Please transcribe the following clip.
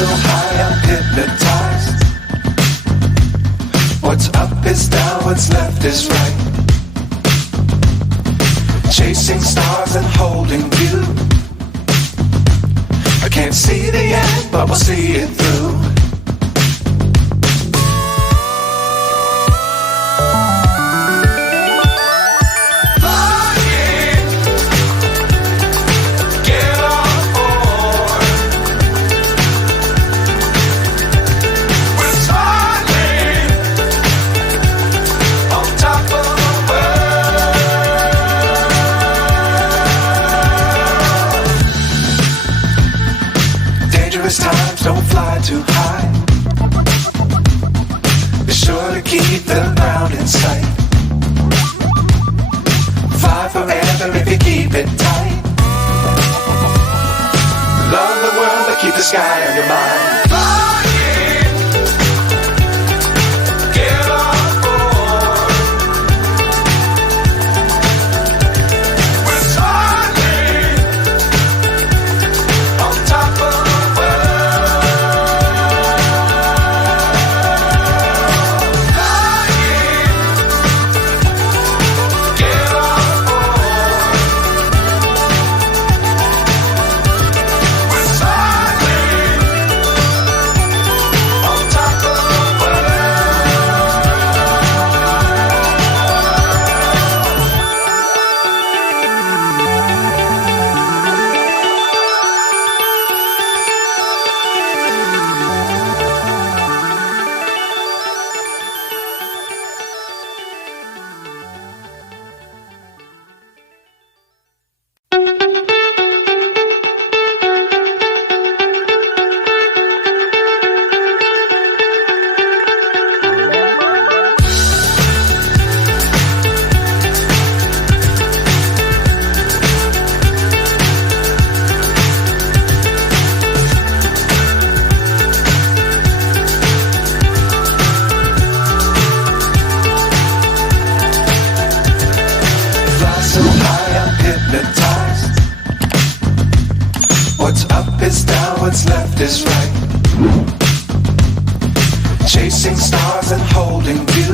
so high I'm hypnotized. What's up is down, what's left is right. Chasing stars and holding you. I can't see the end, but we'll see it through. Times don't fly too high. Be sure to keep the ground in sight. Fly forever if you keep it tight. Love the world but keep the sky on your mind. What's left is right. Chasing stars and holding you.